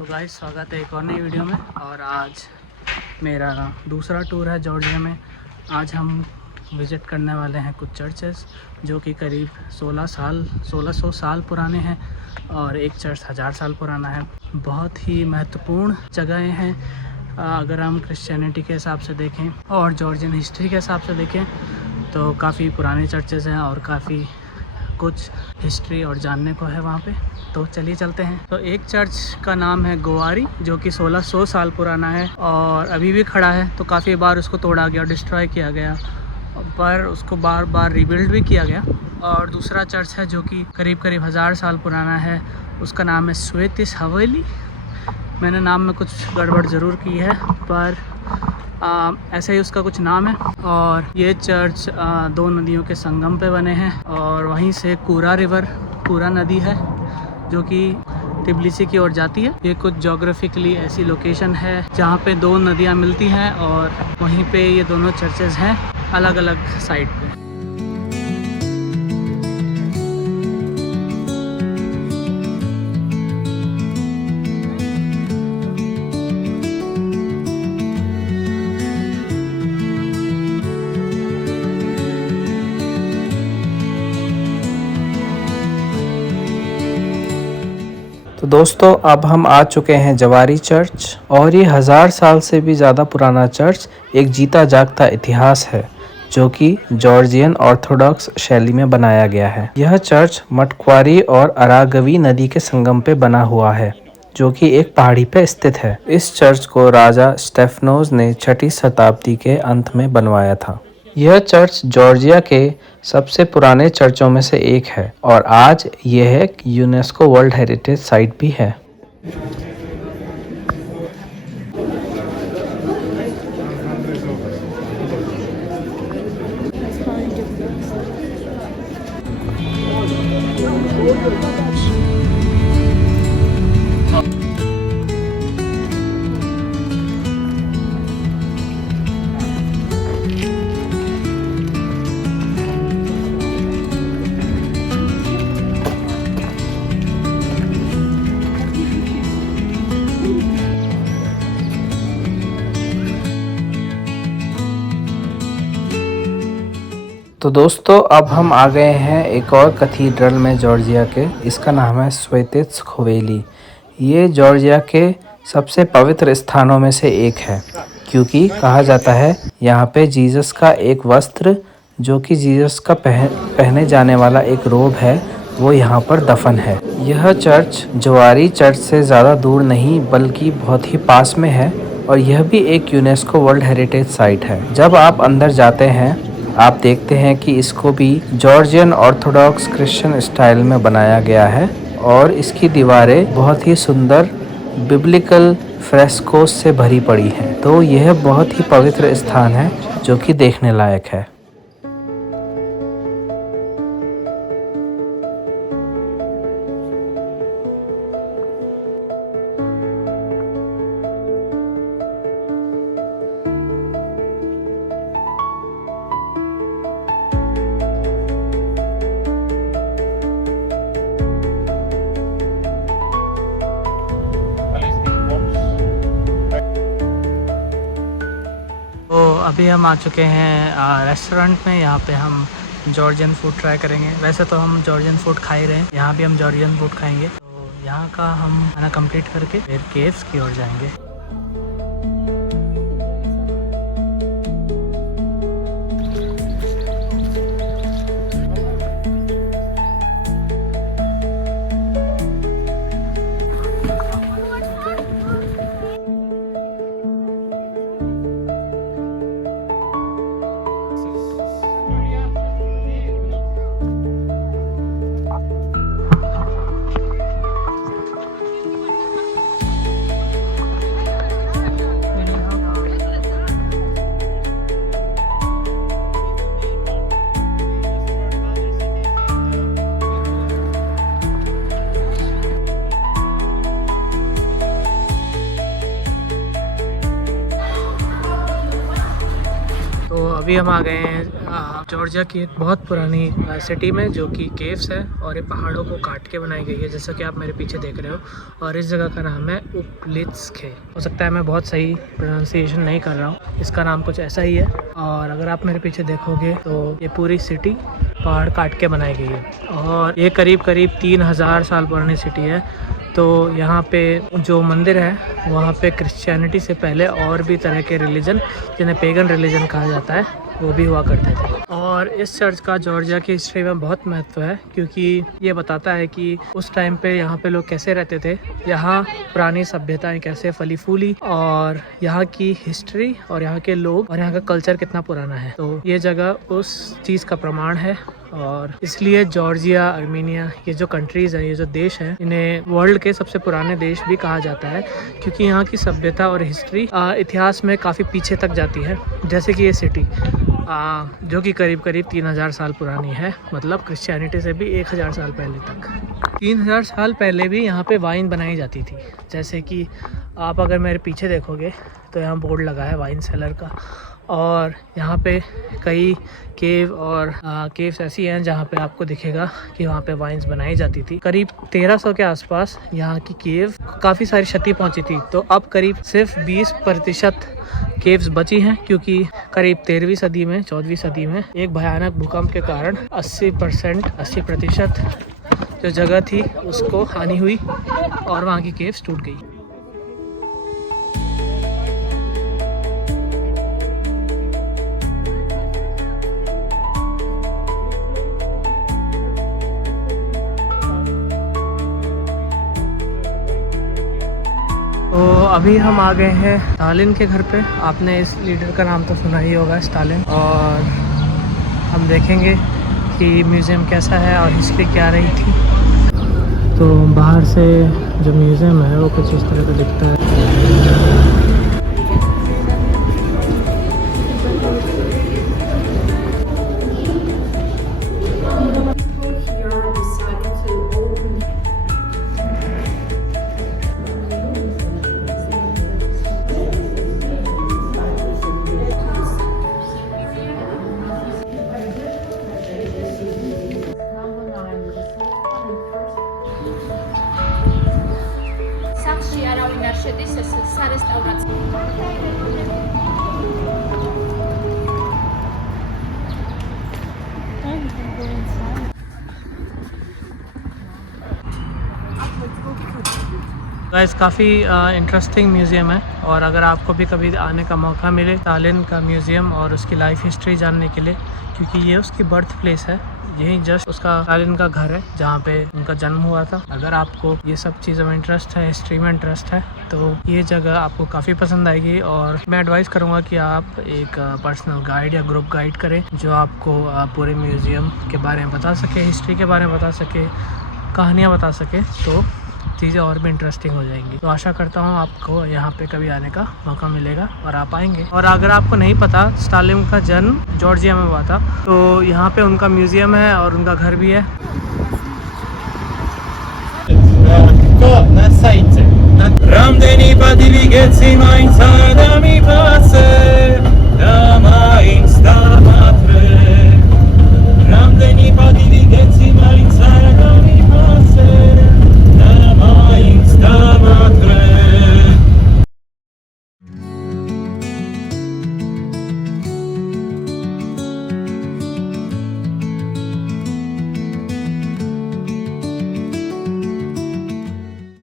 तो गाइस स्वागत है एक और नई वीडियो में। और आज मेरा दूसरा टूर है जॉर्जिया में। आज हम विज़िट करने वाले हैं कुछ चर्चेस जो कि करीब 1600 साल पुराने हैं और एक चर्च 1000 साल पुराना है। बहुत ही महत्वपूर्ण जगहें हैं अगर हम क्रिश्चियनिटी के हिसाब से देखें और जॉर्जियन हिस्ट्री के हिसाब से देखें तो काफ़ी पुराने चर्चेस हैं और काफ़ी कुछ हिस्ट्री और जानने को है वहाँ पे। तो चलिए चलते हैं। तो एक चर्च का नाम है गोवारी जो कि 1600 साल पुराना है और अभी भी खड़ा है। तो काफ़ी बार उसको तोड़ा गया, डिस्ट्रॉय किया गया, पर उसको बार बार रीबिल्ड भी किया गया। और दूसरा चर्च है जो कि करीब 1000 साल पुराना है, उसका नाम है स्वेतिस हवेली। मैंने नाम में कुछ गड़बड़ ज़रूर की है पर ऐसे ही उसका कुछ नाम है। और ये चर्च दो नदियों के संगम पे बने हैं और वहीं से कूरा नदी है जो कि तिबिलिसी की ओर जाती है। ये कुछ जोग्राफिकली ऐसी लोकेशन है जहाँ पे दो नदियाँ मिलती हैं और वहीं पे ये दोनों चर्चेज़ हैं अलग अलग साइड पे। तो दोस्तों अब हम आ चुके हैं जवारी चर्च और ये 1000 साल से भी ज़्यादा पुराना चर्च एक जीता जागता इतिहास है जो कि जॉर्जियन ऑर्थोडॉक्स शैली में बनाया गया है। यह चर्च मटक्वारी और अरागवी नदी के संगम पे बना हुआ है जो कि एक पहाड़ी पे स्थित है। इस चर्च को राजा स्टेफनोस ने 6ठी शताब्दी के अंत में बनवाया था। यह चर्च जॉर्जिया के सबसे पुराने चर्चों में से एक है और आज यह यूनेस्को वर्ल्ड हेरिटेज साइट भी है। तो दोस्तों अब हम आ गए हैं एक और कैथीड्रल में जॉर्जिया के। इसका नाम है स्वेतिस हवेली। ये जॉर्जिया के सबसे पवित्र स्थानों में से एक है क्योंकि कहा जाता है यहाँ पे जीसस का एक वस्त्र जो कि जीसस का पहने जाने वाला एक रोब है वो यहाँ पर दफन है। यह चर्च जवारी चर्च से ज़्यादा दूर नहीं बल्कि बहुत ही पास में है और यह भी एक यूनेस्को वर्ल्ड हेरिटेज साइट है। जब आप अंदर जाते हैं आप देखते हैं कि इसको भी जॉर्जियन ऑर्थोडॉक्स क्रिश्चियन स्टाइल में बनाया गया है और इसकी दीवारें बहुत ही सुंदर बिब्लिकल फ्रेस्कोस से भरी पड़ी हैं। तो यह बहुत ही पवित्र स्थान है जो कि देखने लायक है। अभी हम आ चुके हैं रेस्टोरेंट में। यहाँ पे हम जॉर्जियन फूड ट्राई करेंगे। वैसे तो हम जॉर्जियन फूड खा ही रहे हैं, यहाँ भी हम जॉर्जियन फूड खाएंगे। तो यहाँ का हम खाना कंप्लीट करके फिर केव्स की ओर जाएंगे। अभी हम आ गए हैं जॉर्जिया की एक बहुत पुरानी सिटी में, जो कि केव्स है और ये पहाड़ों को काट के बनाई गई है, जैसा कि आप मेरे पीछे देख रहे हो। और इस जगह का नाम है उपलित्स्क। हो सकता है मैं बहुत सही प्रोनाउंसिएशन नहीं कर रहा हूँ, इसका नाम कुछ ऐसा ही है। और अगर आप मेरे पीछे देखोगे तो ये पूरी सिटी पहाड़ काट के बनाई गई है और ये करीब 3000 साल पुरानी सिटी है। तो यहाँ पे जो मंदिर है वहाँ पे क्रिश्चियनिटी से पहले और भी तरह के रिलीजन, जिन्हें पेगन रिलीजन कहा जाता है, वो भी हुआ करते थे। और इस चर्च का जॉर्जिया की हिस्ट्री में बहुत महत्व है, क्योंकि ये बताता है कि उस टाइम पे यहाँ पे लोग कैसे रहते थे, यहाँ पुरानी सभ्यताएं कैसे फली फूली, और यहाँ की हिस्ट्री और यहाँ के लोग और यहाँ का कल्चर कितना पुराना है। तो ये जगह उस चीज़ का प्रमाण है। और इसलिए जॉर्जिया, आर्मेनिया, ये जो कंट्रीज़ हैं, ये जो देश हैं, इन्हें वर्ल्ड के सबसे पुराने देश भी कहा जाता है, क्योंकि यहाँ की सभ्यता और हिस्ट्री इतिहास में काफ़ी पीछे तक जाती है। जैसे कि ये सिटी जो कि करीब 3000 साल पुरानी है, मतलब क्रिश्चियनिटी से भी 1000 साल पहले तक। 3000 साल पहले भी यहाँ पे वाइन बनाई जाती थी। जैसे कि आप अगर मेरे पीछे देखोगे तो यहाँ बोर्ड लगा है वाइन सेलर का, और यहाँ पे कई केव और केव्स ऐसी हैं जहाँ पे आपको दिखेगा कि वहाँ पे वाइन्स बनाई जाती थी। करीब 1300 के आसपास यहाँ की केव काफ़ी सारी क्षति पहुँची थी, तो अब करीब सिर्फ 20% केव्स बची हैं, क्योंकि करीब 13वीं सदी में 14वीं सदी में एक भयानक भूकंप के कारण 80% जो जगह थी उसको हानि हुई और वहाँ की केव्स टूट गई। तो अभी हम आ गए हैं स्टालिन के घर पे। आपने इस लीडर का नाम तो सुना ही होगा, स्टालिन। और हम देखेंगे कि म्यूज़ियम कैसा है और हिस्ट्री क्या रही थी। तो बाहर से जो म्यूज़ियम है वो कुछ इस तरह का दिखता है। गाइस काफ़ी इंटरेस्टिंग म्यूज़ियम है, और अगर आपको भी कभी आने का मौका मिले स्टालिन का म्यूज़ियम और उसकी लाइफ हिस्ट्री जानने के लिए, क्योंकि ये उसकी बर्थ प्लेस है, यहीं जस्ट उसका स्टालिन का घर है जहाँ पे उनका जन्म हुआ था। अगर आपको ये सब चीज़ों में इंटरेस्ट है, हिस्ट्री में इंटरेस्ट है, तो ये जगह आपको काफ़ी पसंद आएगी। और मैं एडवाइस करूँगा कि आप एक पर्सनल गाइड या ग्रुप गाइड करें, जो आपको पूरे म्यूज़ियम के बारे में बता सके, हिस्ट्री के बारे में बता सके, कहानियाँ बता सके, तो चीज़ें और भी इंटरेस्टिंग हो जाएंगी। तो आशा करता हूँ आपको यहाँ पे कभी आने का मौका मिलेगा और आप आएंगे। और अगर आपको नहीं पता स्टालिन का जन्म जॉर्जिया में हुआ था, तो यहाँ पे उनका म्यूज़ियम है और उनका घर भी है। Na sajce, na ramdeni padivigetsi main sadami pa